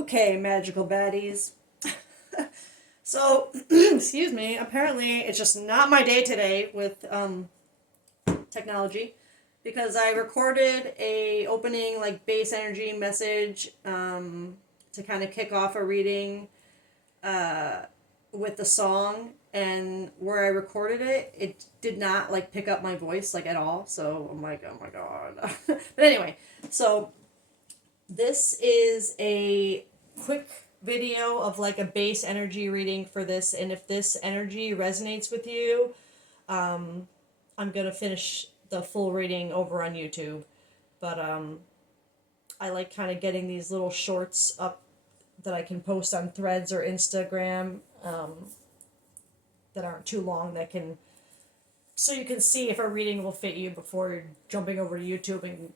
Okay, magical baddies. So, excuse me, apparently it's just not my day today with technology because I recorded a opening like base energy message to kind of kick off a reading uh, with the song, and where I recorded it, it did not like pick up my voice like at all. So I'm like, oh my god. But anyway, so this is a quick video of like a base energy reading for this, and if this energy resonates with you, I'm gonna finish the full reading over on YouTube. But I like kind of getting these little shorts up that I can post on Threads or Instagram that aren't too long, that can, so you can see if a reading will fit you before jumping over to YouTube and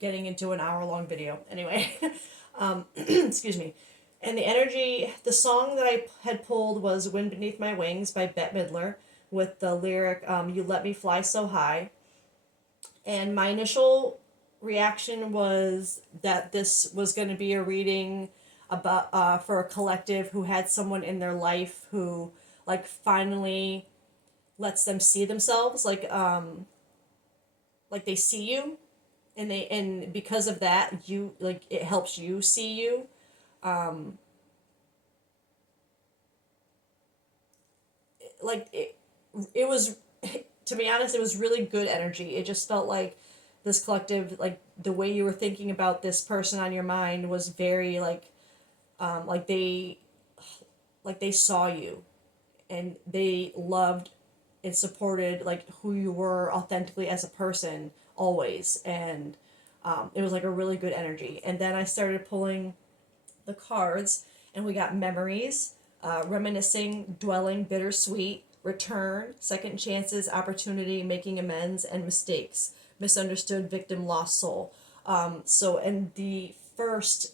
getting into an hour-long video. Anyway, excuse me. And the energy, the song that I had pulled was Wind Beneath My Wings by Bette Midler with the lyric, You Let Me Fly So High. And my initial reaction was that this was going to be a reading about for a collective who had someone in their life who like finally lets them see themselves, like they see you, and because of that, you like, it helps you see you. Like it was, to be honest, it was really good energy. It just felt like this collective, like the way you were thinking about this person on your mind was very like they saw you, and they loved and supported like who you were authentically as a person always. And it was like a really good energy. And then I started pulling the cards, and we got memories, reminiscing, dwelling, bittersweet, return, second chances, opportunity, making amends, and mistakes, misunderstood, victim, lost soul. And the first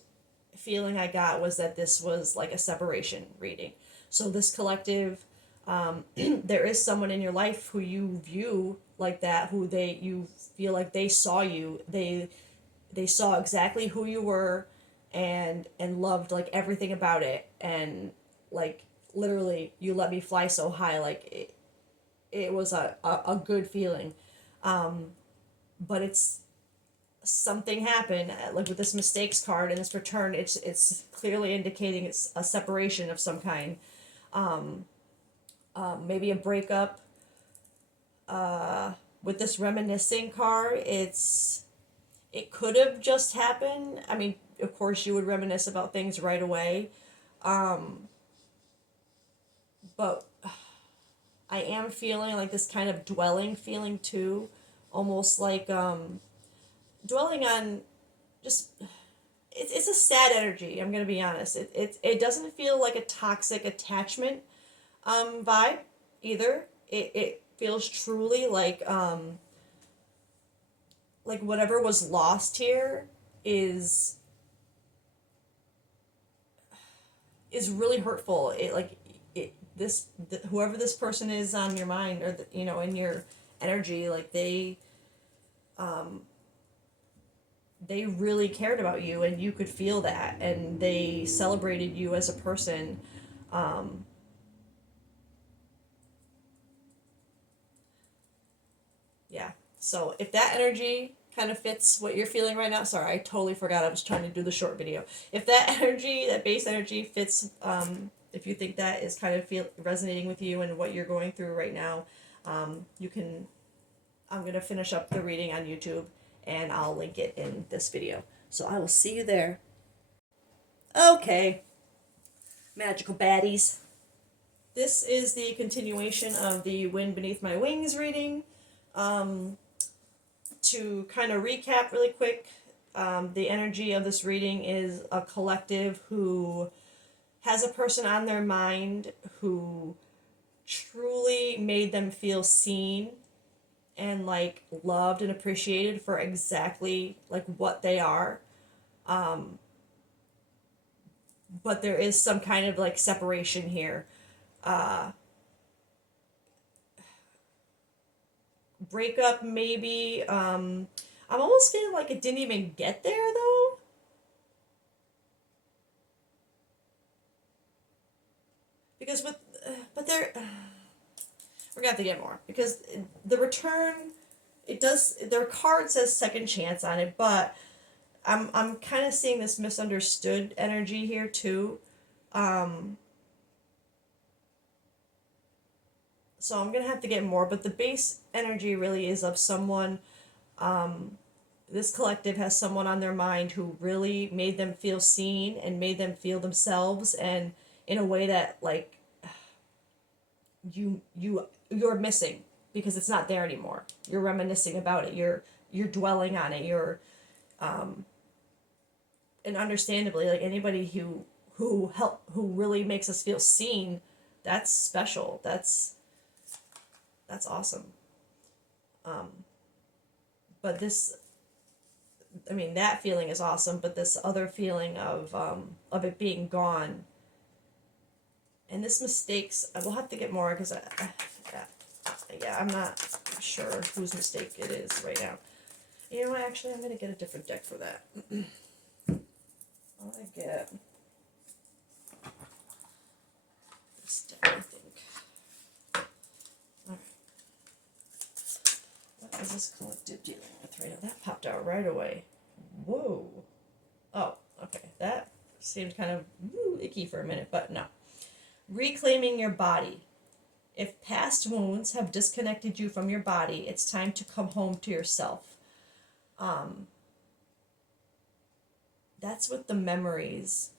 feeling I got was that this was like a separation reading. So this collective, there is someone in your life who you view like that, who you feel like they saw you, they saw exactly who you were, and loved like everything about it, and like literally, you let me fly so high, like it was a good feeling. But it's, something happened, like with this mistakes card and this return, it's clearly indicating it's a separation of some kind. Maybe a breakup. With this reminiscing card, it could have just happened. I mean, of course you would reminisce about things right away, but I am feeling like this kind of dwelling feeling too, almost like dwelling on just, it's a sad energy. I'm gonna be honest. It doesn't feel like a toxic attachment vibe either. It feels truly like whatever was lost here is is really hurtful. It like it this whoever this person is on your mind, or in your energy, like they really cared about you, and you could feel that, and they celebrated you as a person. Um, yeah. So if that energy kind of fits what you're feeling right now, sorry, I totally forgot I was trying to do the short video. If that energy, that base energy fits, if you think that is kind of resonating with you and what you're going through right now, you can, I'm going to finish up the reading on YouTube, and I'll link it in this video. So I will see you there. Okay, magical baddies. This is the continuation of the Wind Beneath My Wings reading. To kind of recap really quick, the energy of this reading is a collective who has a person on their mind who truly made them feel seen and like loved and appreciated for exactly like what they are. But there is some kind of like separation here. Breakup, maybe. I'm almost feeling like it didn't even get there though. because with but there we're gonna have to get more because the return it does their card says second chance on it, but I'm kind of seeing this misunderstood energy here too. Um, so I'm gonna have to get more, but the base energy really is of someone. Um, this collective has someone on their mind who really made them feel seen and made them feel themselves, and in a way that like you're missing because it's not there anymore. You're reminiscing about it. You're dwelling on it. You're and understandably, like anybody who really makes us feel seen, that's special. That's awesome. Um, but this, I mean, that feeling is awesome. But this other feeling of it being gone, and this mistakes, I will have to get more because yeah, I'm not sure whose mistake it is right now. You know what? Actually, I'm gonna get a different deck for that. I get this deck, I think. Alright. What is this collective dealing with right now? That popped out right away. Whoa. Oh, okay. That seemed kind of icky for a minute, but no. Reclaiming your body. If past wounds have disconnected you from your body, it's time to come home to yourself. That's with the memories.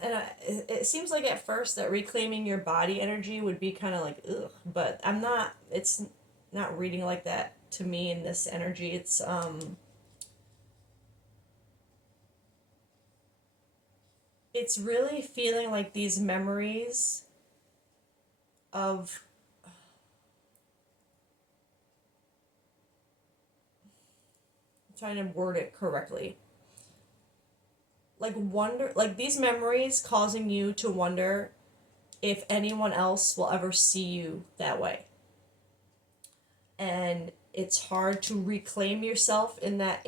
And it seems like at first that reclaiming your body energy would be kind of like ugh, but it's not reading like that to me in this energy. It's really feeling like these memories of I'm trying to word it correctly. Like wonder like these memories causing you to wonder if anyone else will ever see you that way. And it's hard to reclaim yourself in that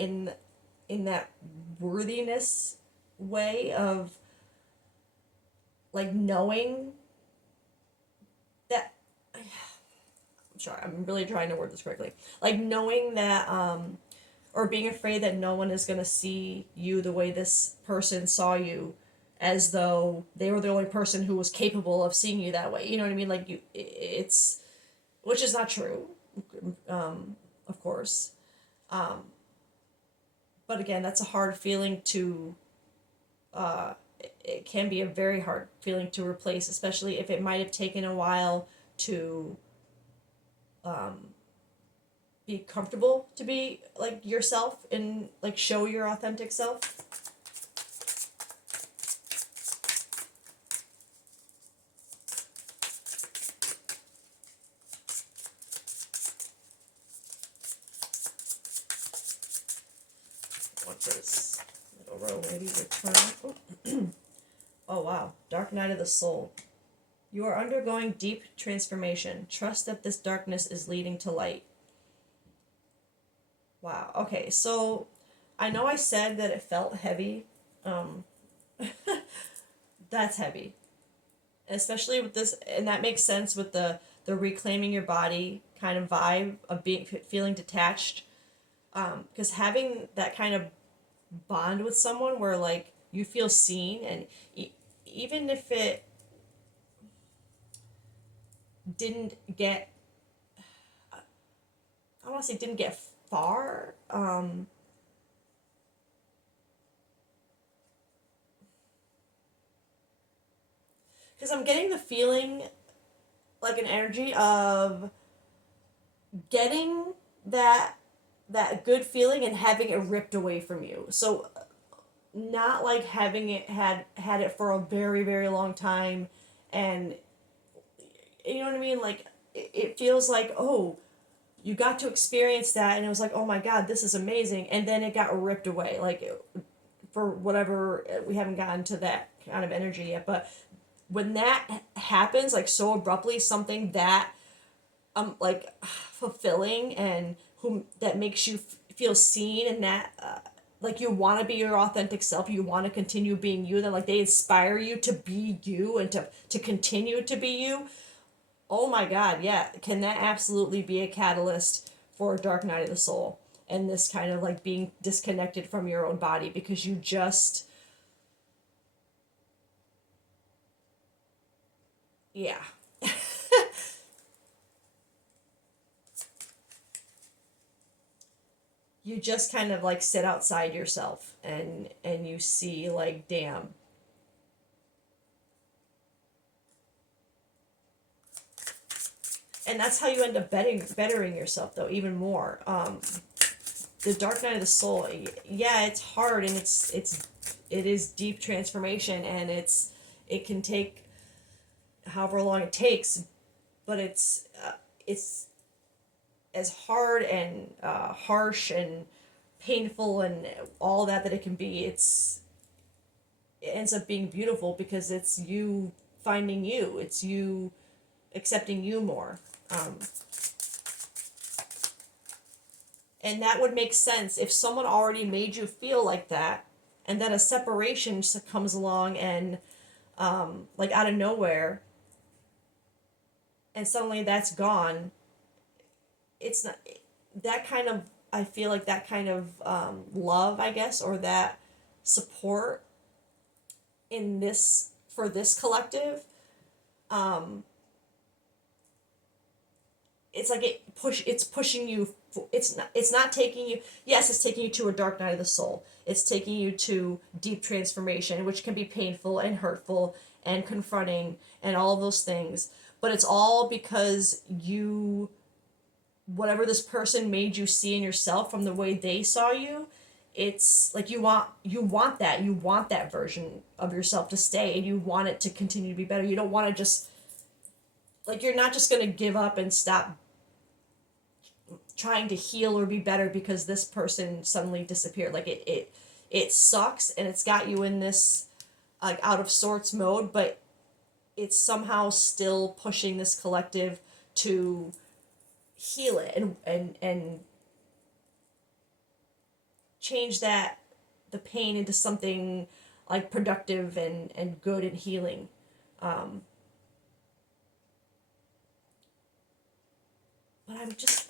worthiness way of like knowing that I'm sorry, I'm really trying to word this correctly. Like knowing that or being afraid that no one is going to see you the way this person saw you, as though they were the only person who was capable of seeing you that way. You know what I mean? Like it's which is not true, of course. Um, but again, that's a hard feeling to. It can be a very hard feeling to replace, especially if it might have taken a while to be comfortable to be like yourself and like show your authentic self. Want this little row maybe return. Oh. Oh wow, Dark Night of the Soul. You are undergoing deep transformation. Trust that this darkness is leading to light. Wow. Okay, so I know I said that it felt heavy. Um, that's heavy, especially with this, and that makes sense with the reclaiming your body kind of vibe of being feeling detached. Because having that kind of bond with someone where like you feel seen, and even if it didn't get, I don't want to say didn't get far. Because I'm getting the feeling like an energy of getting that good feeling and having it ripped away from you. So not like having it had it for a very very long time, and you know what I mean. Like it feels like oh you got to experience that and it was like oh my god this is amazing, and then it got ripped away like for whatever we haven't gotten to that kind of energy yet, but when that happens like so abruptly, something that like fulfilling and whom that makes you feel seen, and that like you want to be your authentic self, you want to continue being you, that like they inspire you to be you and to continue to be you. Oh my god, yeah, can that absolutely be a catalyst for a dark night of the soul, and this kind of like being disconnected from your own body because you just, yeah. You just kind of like sit outside yourself and you see like, damn. And that's how you end up bettering yourself though even more. The dark night of the soul, yeah, it's hard, and it is deep transformation, and it can take however long it takes, but it's as hard and harsh and painful and all that it can be. It ends up being beautiful because it's you finding you. It's you accepting you more. Um, and that would make sense if someone already made you feel like that, and then a separation comes along and like out of nowhere, and suddenly that's gone. It's not that kind of. I feel like that kind of love, I guess, or that support in this for this collective. Um, it's like it's pushing you. It's not taking you. Yes, it's taking you to a dark night of the soul. It's taking you to deep transformation, which can be painful and hurtful and confronting and all of those things, but it's all because you, whatever this person made you see in yourself from the way they saw you, it's like you want that version of yourself to stay, and you want it to continue to be better. You don't want to just, like, you're not just going to give up and stop trying to heal or be better because this person suddenly disappeared. Like it sucks, and it's got you in this like out of sorts mode, but it's somehow still pushing this collective to heal it and change that, the pain, into something like productive and good and healing. um, but I'm just,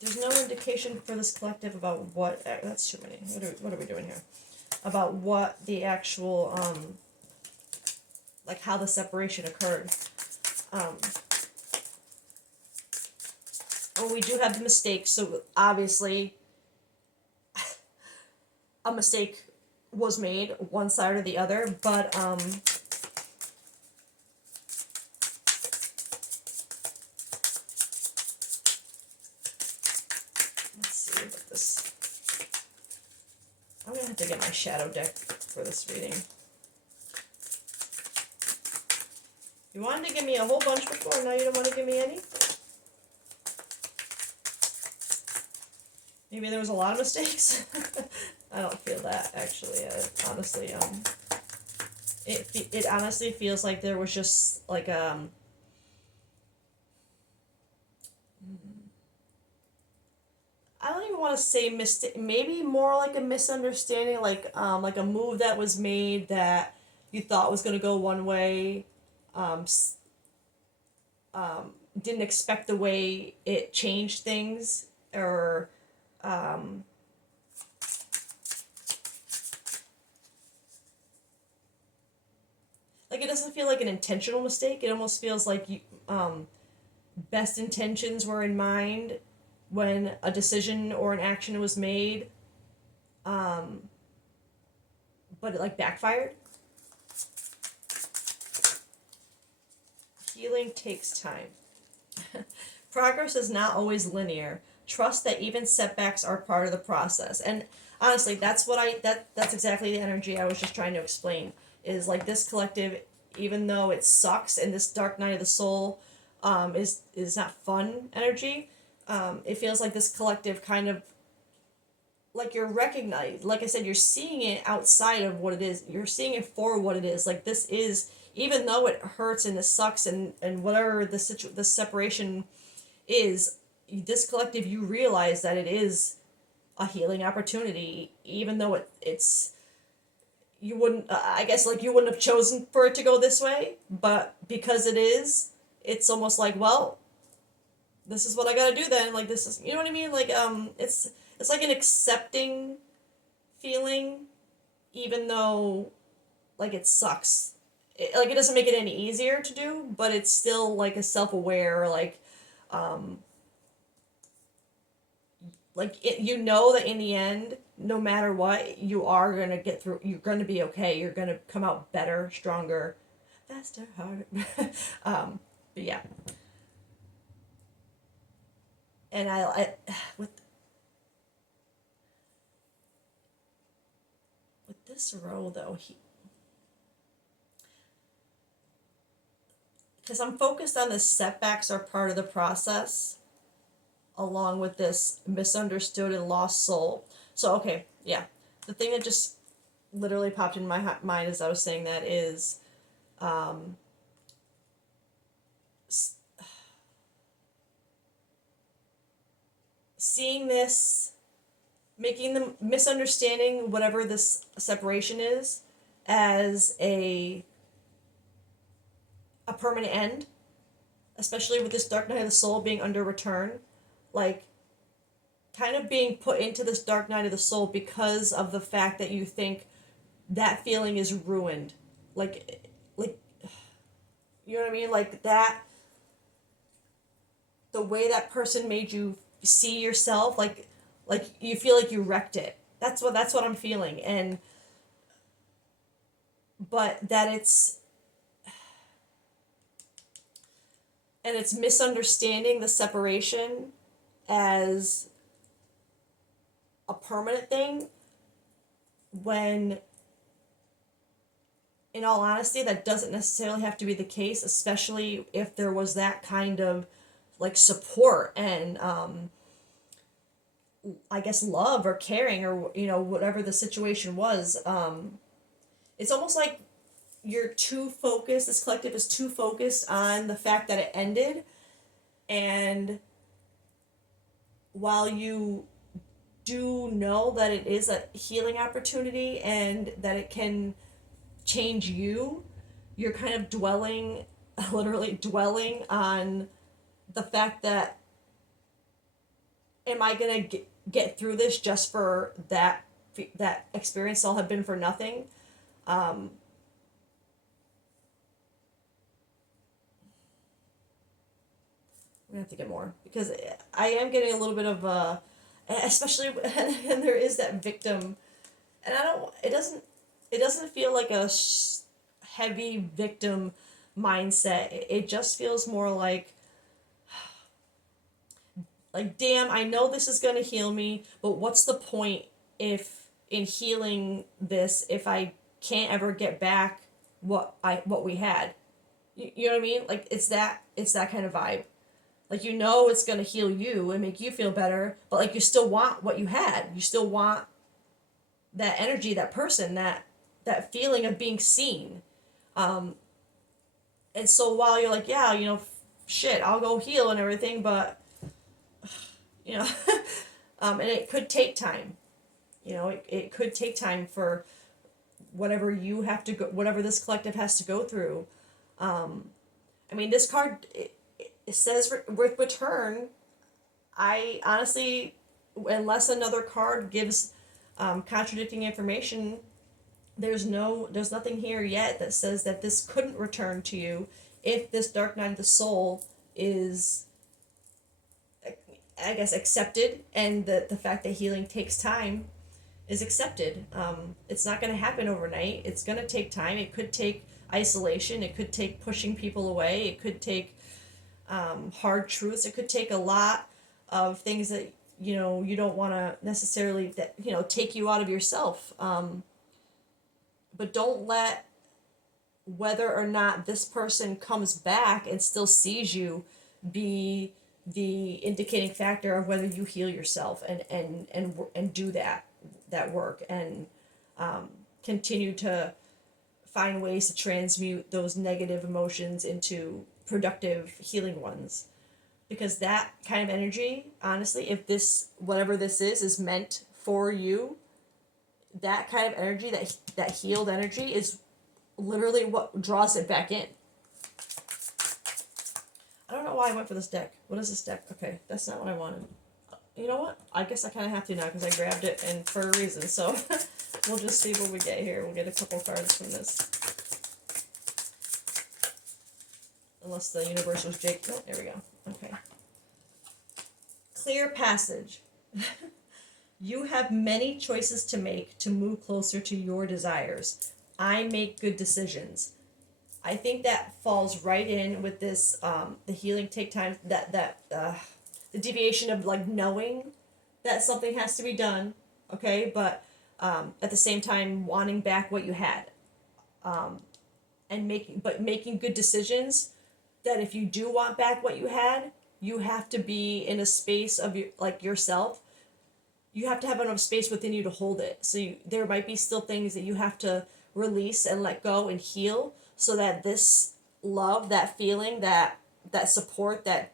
there's no indication for this collective about what, that's too many, what are we doing here, about what the actual like how the separation occurred. um, oh, we do have the mistake, so obviously a mistake was made, one side or the other, but let's see what this, I'm gonna have to get my shadow deck for this reading. You wanted to give me a whole bunch before, now you don't want to give me any? Maybe there was a lot of mistakes? I don't feel that, actually. Honestly, it honestly feels like there was just like I don't even want to say mistake, maybe more like a misunderstanding, like a move that was made that you thought was going to go one way, um, didn't expect the way it changed things, or um, like it doesn't feel like an intentional mistake. It almost feels like you, best intentions were in mind when a decision or an action was made, um, but it like backfired. Healing takes time. Progress is not always linear. Trust that even setbacks are part of the process. And honestly, that's exactly the energy I was just trying to explain. Is like this collective, even though it sucks and this dark night of the soul is not fun energy, it feels like this collective kind of, like, you're recognized, like I said, you're seeing it outside of what it is, you're seeing it for what it is. Like, this is, even though it hurts and it sucks and whatever the separation is, this collective, you realize that it is a healing opportunity, even though it's you wouldn't, I guess, like, you wouldn't have chosen for it to go this way, but because it is, it's almost like, well, this is what I gotta do then. Like, this is, you know what I mean? Like, it's like an accepting feeling, even though, like, it sucks. Like, it doesn't make it any easier to do, but it's still like a self-aware, um, you know that in the end, no matter what, you are gonna get through. You're gonna be okay. You're gonna come out better, stronger, faster, harder. But yeah, and with this row though, because I'm focused on the setbacks are part of the process, along with this misunderstood and lost soul. So okay, yeah, the thing that just literally popped in my mind as I was saying that is, um, seeing this, making the misunderstanding whatever this separation is as a permanent end, especially with this dark night of the soul being under return, like, kind of being put into this dark night of the soul because of the fact that you think that feeling is ruined, like, you know what I mean, like that, the way that person made you see yourself, like you feel like you wrecked it. That's what I'm feeling. And but that it's misunderstanding the separation as a permanent thing, when in all honesty that doesn't necessarily have to be the case, especially if there was that kind of, like, support and, I guess, love or caring, or, whatever the situation was. It's almost like you're too focused, this collective is too focused on the fact that it ended, and while you do know that it is a healing opportunity and that it can change you, you're kind of dwelling, literally dwelling on the fact that, am I gonna get through this just for that experience all have been for nothing? Um, I'm gonna have to get more, because I am getting a little bit of especially and there is that victim, and I don't. It doesn't feel like a heavy victim mindset. It just feels more like, damn, I know this is gonna heal me, but what's the point, if in healing this, if I can't ever get back what we had? You know what I mean? Like, it's that kind of vibe. Like, it's gonna heal you and make you feel better, but, like, you still want what you had. You still want that energy, that person, that feeling of being seen. Um, and so while you're like, yeah, shit, I'll go heal and everything, but you know, and it could take time. It could take time for whatever you have to go, whatever this collective has to go through. I mean, this card, it says with return. I honestly, unless another card gives contradicting information, there's nothing here yet that says that this couldn't return to you if this dark night of the soul is, I guess, accepted, and the fact that healing takes time is accepted. It's not going to happen overnight. It's going to take time. It could take isolation. It could take pushing people away. It could take hard truths. It could take a lot of things that you don't want to necessarily, that take you out of yourself. But don't let whether or not this person comes back and still sees you be the indicating factor of whether you heal yourself and do that work, and continue to find ways to transmute those negative emotions into productive healing ones. because that kind of energy, honestly, if this, whatever this is meant for you, that kind of energy, that healed energy, is literally what draws it back in. I don't know why I went for this deck. What is this deck? Okay, that's not what I wanted. You know what? I guess I kind of have to now because I grabbed it and for a reason. So we'll just see what we get here. We'll get a couple cards from this. Unless the universe was Jake. Oh, there we go. Okay. Clear passage. You have many choices to make to move closer to your desires. I make good decisions. I think that falls right in with this, the healing take time, the deviation of like knowing that something has to be done, okay, but at the same time wanting back what you had, and making good decisions. That if you do want back what you had, you have to be in a space of yourself. You have to have enough space within you to hold it. So there might be still things that you have to release and let go and heal, so that this love, that feeling, that support, that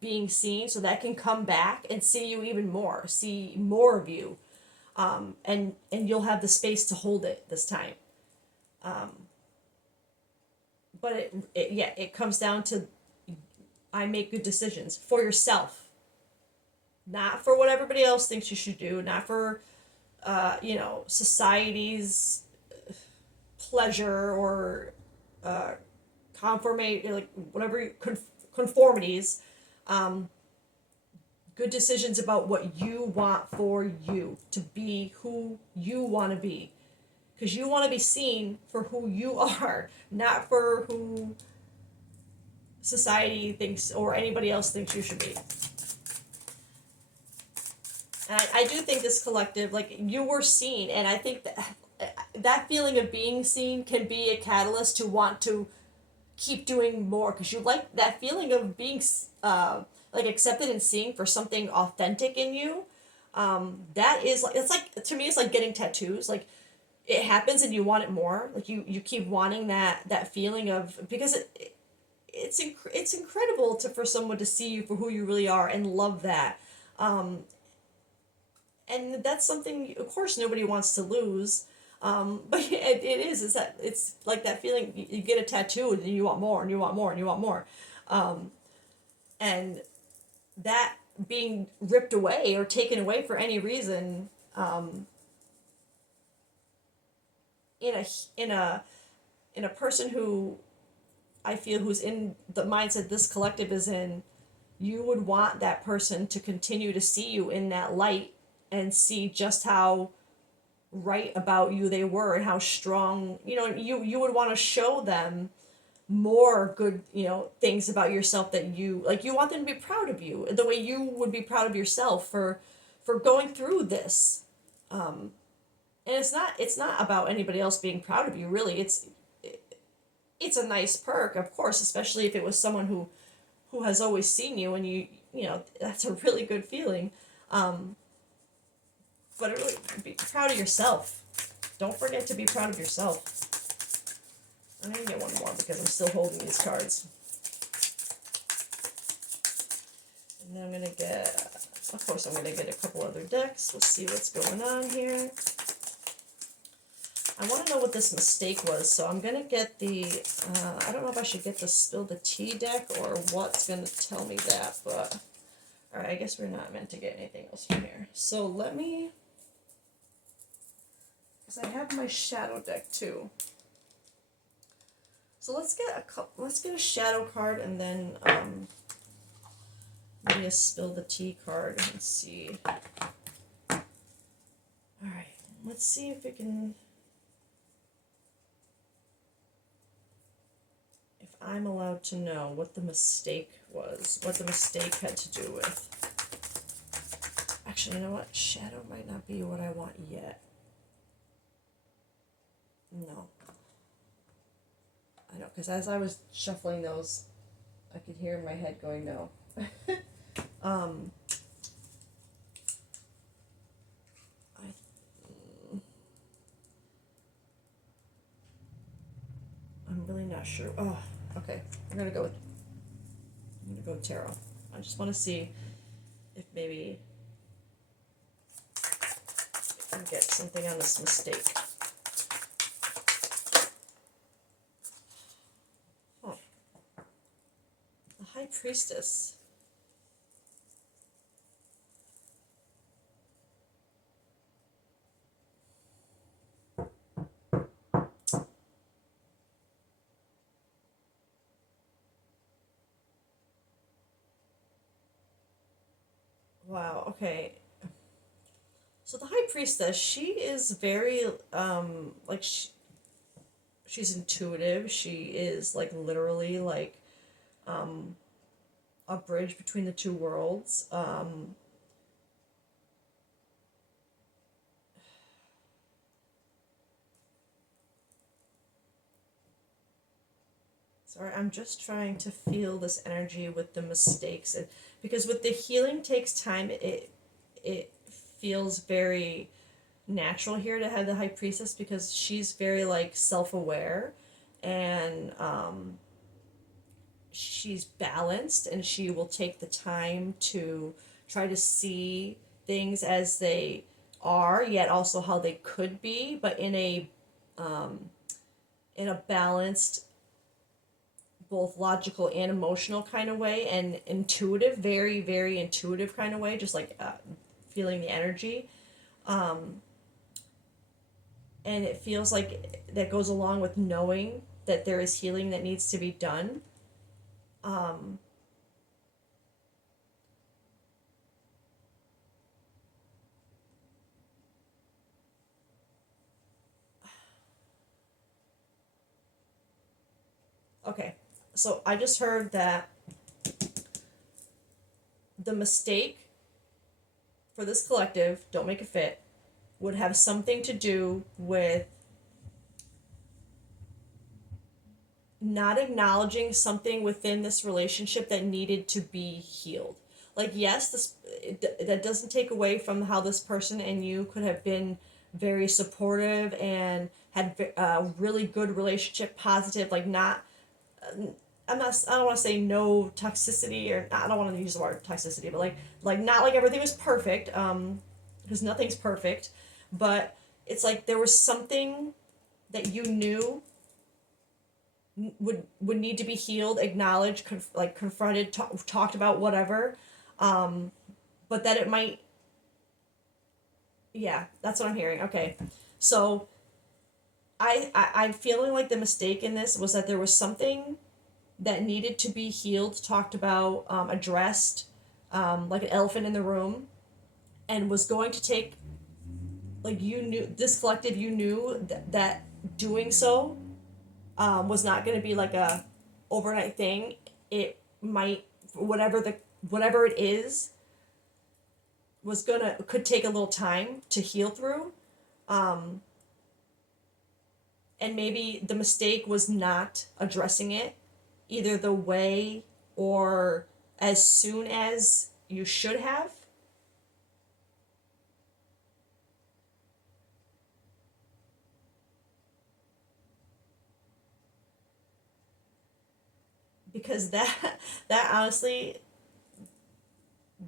being seen, so that can come back and see you even more, see more of you, and you'll have the space to hold it this time. But it comes down to, I make good decisions for yourself, not for what everybody else thinks you should do, not for society's pleasure or conformate, like whatever conformities. Good decisions about what you want for you to be, who you want to be, because you want to be seen for who you are, not for who society thinks or anybody else thinks you should be. And I do think this collective, like, you were seen, and I think that feeling of being seen can be a catalyst to want to keep doing more, because you like that feeling of being like accepted and seen for something authentic in you. That is like, it's like, to me, it's like getting tattoos. Like, it happens and you want it more. Like, you keep wanting that feeling of, because it's incredible for someone to see you for who you really are and love that. And that's something, of course, nobody wants to lose. But is that, it's like that feeling, you get a tattoo and you want more and you want more and you want more. And that being ripped away or taken away for any reason, in a person who I feel who's in the mindset this collective is in, you would want that person to continue to see you in that light and see just how right about you they were and how strong, you would want to show them more good, things about yourself, that you want them to be proud of you the way you would be proud of yourself for going through this. And it's not about anybody else being proud of you, really. It's a nice perk, of course, especially if it was someone who has always seen you, and that's a really good feeling. But really, be proud of yourself. Don't forget to be proud of yourself. I'm gonna get one more because I'm still holding these cards. And then I'm gonna get a couple other decks. Let's see what's going on here. I want to know what this mistake was, so I'm gonna get the, I don't know if I should get the Spill the Tea deck or what's gonna tell me that, but, alright, I guess we're not meant to get anything else from here. So let me, because I have my shadow deck too. So let's get a shadow card, and then maybe a Spill the Tea card and see. Alright, let's see if we can, if I'm allowed to know what the mistake was, what the mistake had to do with. Actually, you know what? Shadow might not be what I want yet. No. I know, because as I was shuffling those, I could hear in my head going, no. I'm really not sure. Oh, okay. I'm gonna go tarot. I just want to see if maybe I can get something on this mistake. Huh. The High Priestess. Wow, okay. So the High Priestess, she is very, like, she's intuitive. She is, like, literally, like, um, a bridge between the two worlds. Sorry, I'm just trying to feel this energy with the mistakes, and because with the healing takes time, it feels very natural here to have the High Priestess because she's very like self-aware, and she's balanced, and she will take the time to try to see things as they are, yet also how they could be, but in a balanced, both logical and emotional kind of way, and intuitive, very very intuitive kind of way, just like feeling the energy. um, and it feels like that goes along with knowing that there is healing that needs to be done. um, okay, so I just heard that the mistake for this collective, don't make it fit, would have something to do with not acknowledging something within this relationship that needed to be healed. Like, yes, that doesn't take away from how this person and you could have been very supportive and had a really good relationship, positive, like not. I'm not. I don't want to say no toxicity, or I don't want to use the word toxicity, but like not like everything was perfect. Because nothing's perfect, but it's like there was something that you knew would need to be healed, acknowledged, like confronted, talked about, whatever. Um, but that it might, yeah, that's what I'm hearing. Okay, so I'm feeling like the mistake in this was that there was something that needed to be healed, talked about, addressed, like an elephant in the room, and was going to take, like, you knew this collective, you knew that doing so was not going to be like a overnight thing. It might, whatever it is, could take a little time to heal through. um and maybe the mistake was not addressing it either the way or as soon as you should have, because that honestly,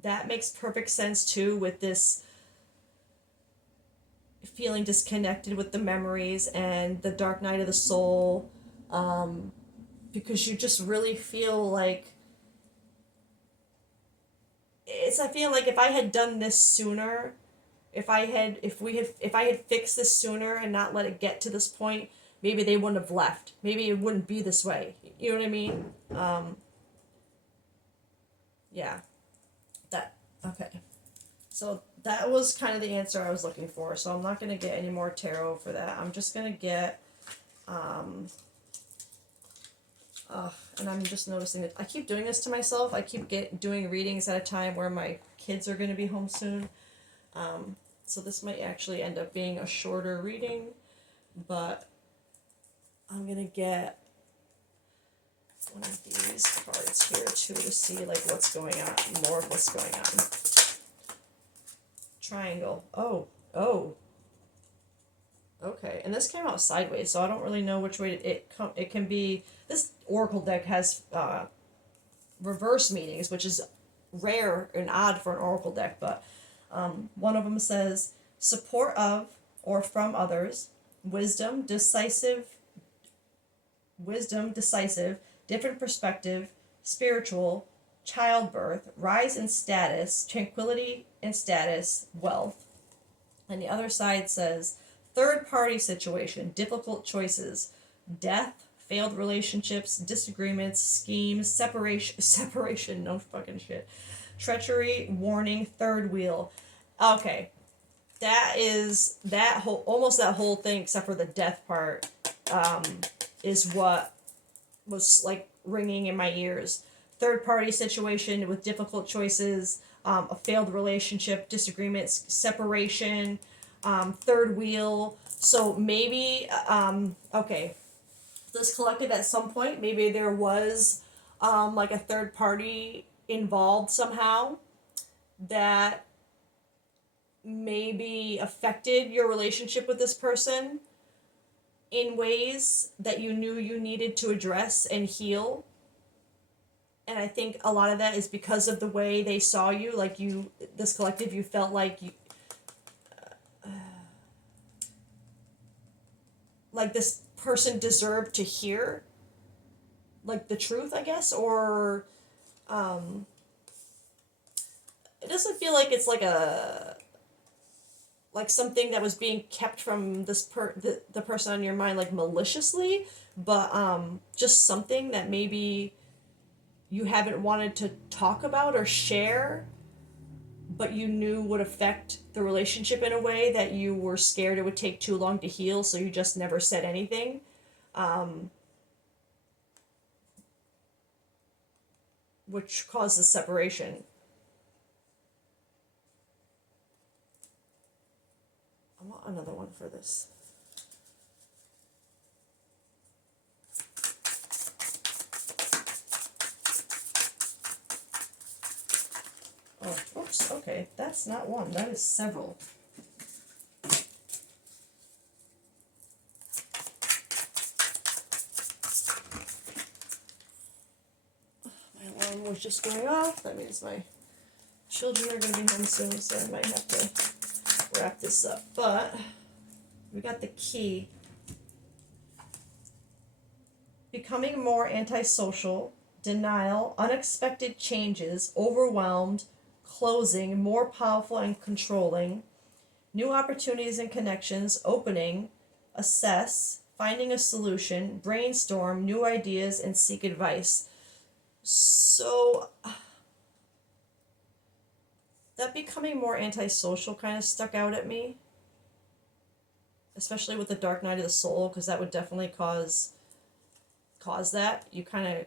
that makes perfect sense too, with this feeling disconnected with the memories and the dark night of the soul. Because you just really feel like I feel like if I had done this sooner, if I had fixed this sooner and not let it get to this point, maybe they wouldn't have left. Maybe it wouldn't be this way. You know what I mean? Yeah. That okay. So that was kind of the answer I was looking for. So I'm not gonna get any more tarot for that. I'm just gonna get and I'm just noticing that I keep doing this to myself. I keep doing readings at a time where my kids are going to be home soon. So this might actually end up being a shorter reading, but I'm going to get one of these cards here too to see like what's going on, more of what's going on. Triangle. Oh. Okay, and this came out sideways, so I don't really know which way it can be. This oracle deck has reverse meanings, which is rare and odd for an oracle deck, but one of them says support of or from others, wisdom, decisive, different perspective, spiritual, childbirth, rise in status, tranquility in status, wealth. And the other side says third party situation, difficult choices, death, failed relationships, disagreements, schemes, separation, no fucking shit, treachery, warning, third wheel. Okay, that is that whole almost that whole thing except for the death part is what was like ringing in my ears. Third party situation with difficult choices, a failed relationship, disagreements, separation, third wheel. So maybe okay, this collective at some point maybe there was like a third party involved somehow that maybe affected your relationship with this person in ways that you knew you needed to address and heal. And I think a lot of that is because of the way they saw you. Like you, this collective, you felt like this person deserved to hear, like the truth, I guess, or it doesn't feel like it's like something that was being kept from the person on your mind like maliciously, but just something that maybe you haven't wanted to talk about or share, but you knew would affect the relationship in a way that you were scared it would take too long to heal, so you just never said anything. Which caused the separation. I want another one for this. Oh, oops, okay, that's not one, that is several. My alarm was just going off, that means my children are going to be home soon, so I might have to wrap this up. But we got the key. Becoming more antisocial, denial, unexpected changes, overwhelmed, closing, more powerful and controlling, new opportunities and connections, opening, assess, finding a solution, brainstorm, new ideas, and seek advice. So that becoming more antisocial kind of stuck out at me, especially with the dark night of the soul, because that would definitely cause that. You kind of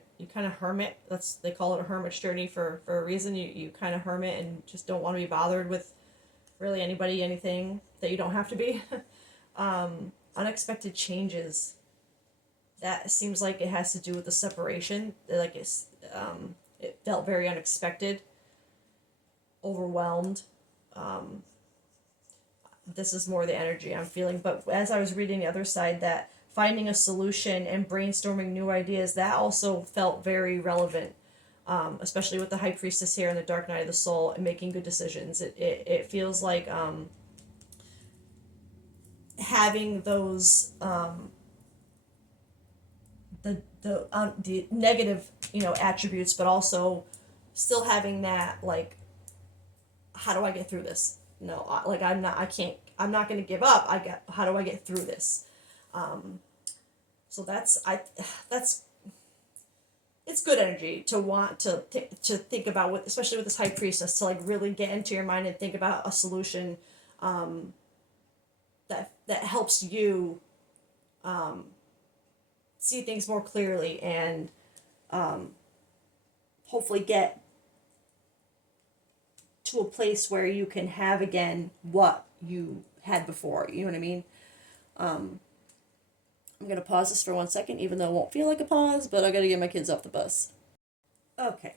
hermit. That's, they call it a hermit's journey for a reason. You kind of hermit and just don't want to be bothered with really anybody, anything that you don't have to be. Unexpected changes, that seems like it has to do with the separation. Like it felt very unexpected, overwhelmed. This is more the energy I'm feeling. But as I was reading the other side, that finding a solution and brainstorming new ideas, that also felt very relevant, especially with the High Priestess here and the Dark Night of the Soul, and making good decisions. It feels like having those the negative attributes, but also still having that, like, how do I get through this? No, I'm not going to give up. How do I get through this? So that's it's good energy to want to think about, what, especially with this High Priestess, to like really get into your mind and think about a solution that helps you see things more clearly and hopefully get to a place where you can have again what you had before. You know what I mean? I'm going to pause this for 1 second, even though it won't feel like a pause, but I got to get my kids off the bus. Okay.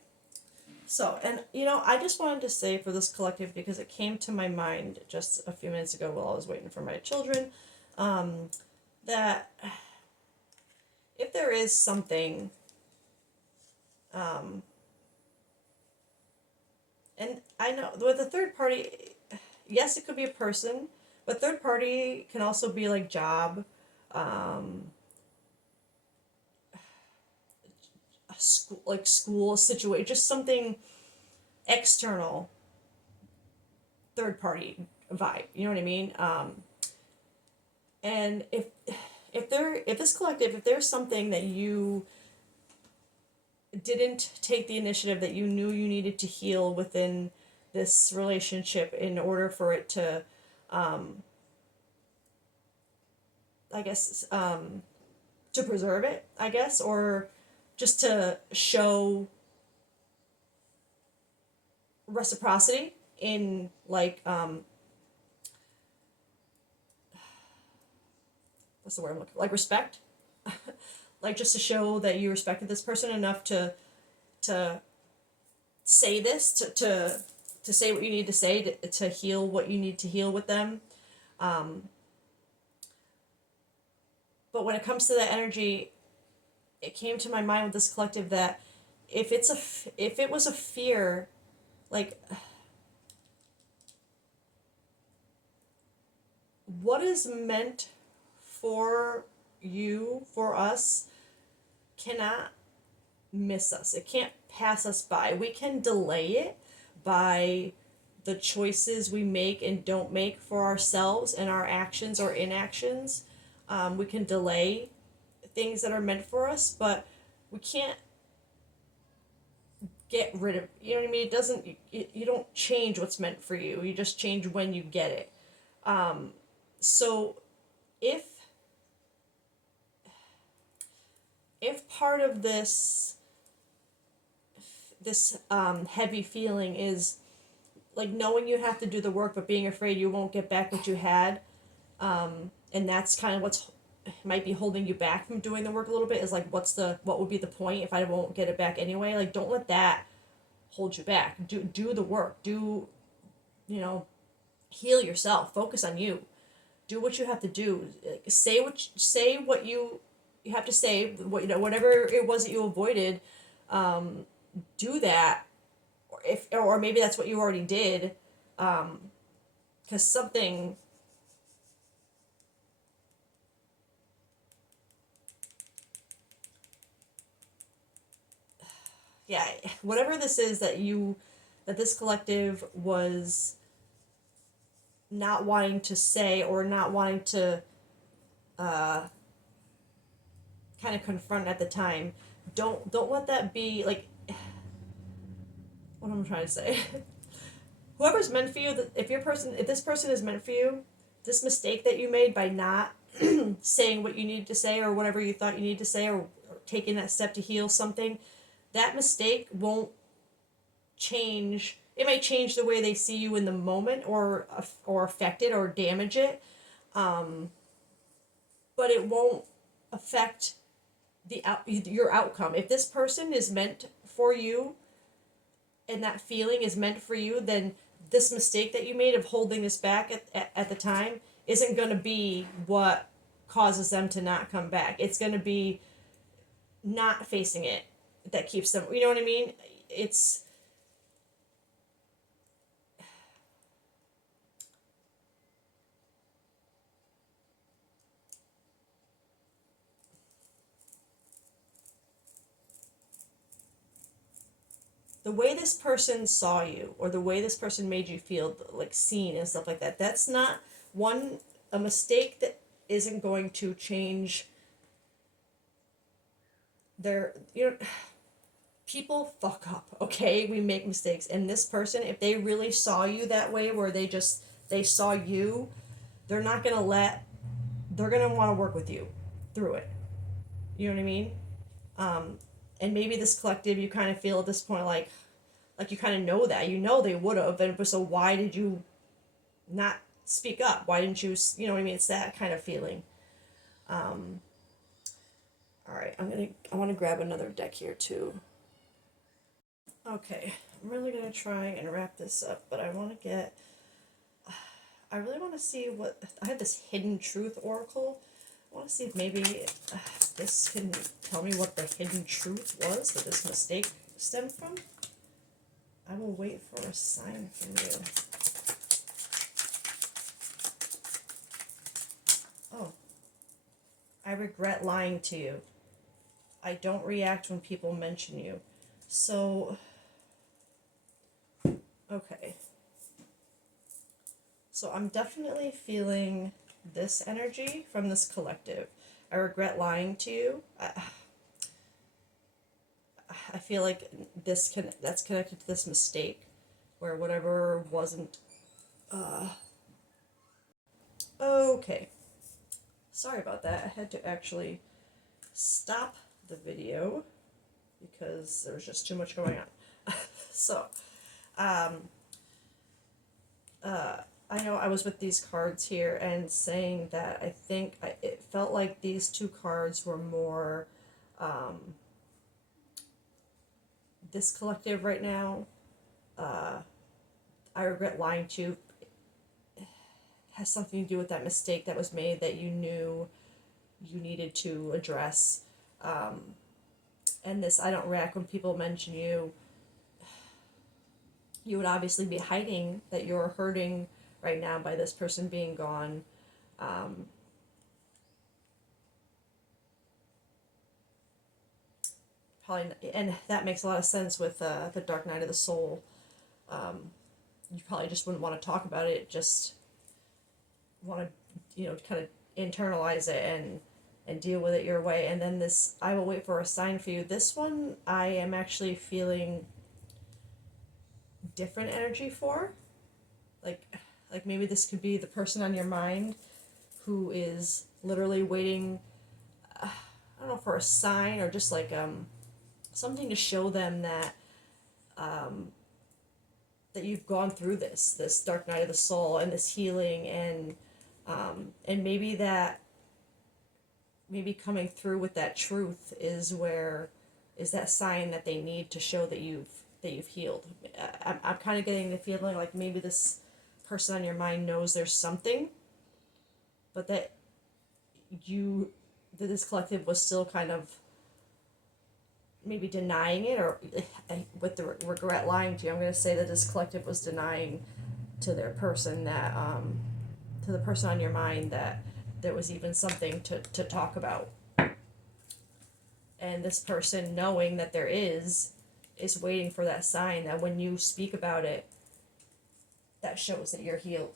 So, and I just wanted to say for this collective, because it came to my mind just a few minutes ago while I was waiting for my children, that if there is something And I know with the third party, yes, it could be a person, but third party can also be like job, um, a school, like school situation, just something external. Third party vibe. You know what I mean? And if this collective, if there's something that you didn't take the initiative that you knew you needed to heal within this relationship in order for it to, um, I guess, to preserve it, I guess, or just to show reciprocity in like, what's the word I'm looking for? Like respect, like just to show that you respected this person enough to say this, to say what you need to say, to heal what you need to heal with them. Um, but when it comes to that energy, it came to my mind with this collective that if it was a fear, like what is meant for you, for us, cannot miss us. It can't pass us by. We can delay it by the choices we make and don't make for ourselves and our actions or inactions. We can delay things that are meant for us, but we can't get rid of, you know what I mean? It doesn't, you don't change what's meant for you. You just change when you get it. So if part of this heavy feeling is like knowing you have to do the work but being afraid you won't get back what you had, and that's kind of what's might be holding you back from doing the work a little bit, is like what would be the point if I won't get it back anyway? Like don't let that hold you back. Do the work. Do, you know, heal yourself. Focus on you. Do what you have to do. Say what you have to say. What, you know, whatever it was that you avoided, do that. Or maybe that's what you already did, because something. Yeah, whatever this is that this collective was not wanting to say or not wanting to uh, kind of confront at the time. Don't let that be like what I'm trying to say. Whoever's meant for you, if this person is meant for you, this mistake that you made by not saying what you needed to say or whatever you thought you needed to say, or taking that step to heal something, that mistake won't change. It may change the way they see you in the moment, or affect it or damage it, but it won't affect your outcome. If this person is meant for you and that feeling is meant for you, then this mistake that you made of holding this back at the time isn't going to be what causes them to not come back. It's going to be not facing it that keeps them, you know what I mean? It's the way this person saw you or the way this person made you feel like seen and stuff like that. That's not one a mistake that isn't going to change their, you know, people fuck up, okay? We make mistakes, and this person, if they really saw you that way, where they saw you, they're not gonna let they're gonna want to work with you through it. You know what I mean? um and maybe this collective, you kind of feel at this point like you kind of know that, you know, they would have, and so why did you not speak up? Why didn't you, you know what I mean? It's that kind of feeling. um all right, I want to grab another deck here too. Okay, I'm really gonna try and wrap this up, but I really want to see what I have, this hidden truth oracle. I want to see if maybe this can tell me what the hidden truth was that this mistake stemmed from. I will wait for a sign from you. Oh. I regret lying to you. I don't react when people mention you. So, okay. So I'm definitely feeling this energy from this collective. I regret lying to you. I feel like that's connected to this mistake where whatever wasn't okay. Sorry about that. I had to actually stop the video because there was just too much going on. So, I know I was with these cards here and saying that I think it felt like these two cards were more this collective right now. I regret lying to you has something to do with that mistake that was made that you knew you needed to address. And this I don't react when people mention you. You would obviously be hiding that you're hurting right now by this person being gone. Probably, and that makes a lot of sense with the Dark Night of the Soul. You probably just wouldn't want to talk about it. Just want to, kind of internalize it and deal with it your way. And then this, I will wait for a sign for you. This one, I am actually feeling different energy for. Like maybe this could be the person on your mind who is literally waiting. I don't know, for a sign or just like something to show them that that you've gone through this dark night of the soul and this healing and maybe coming through with that truth is that sign that they need to show that you've healed. I'm kind of getting the feeling like maybe this person on your mind knows there's something, but that this collective was still kind of maybe denying it, or with the regret lying to you, I'm going to say that this collective was denying to their person that to the person on your mind that there was even something to talk about. And this person, knowing that there is waiting for that sign that when you speak about it, that shows that you're healed.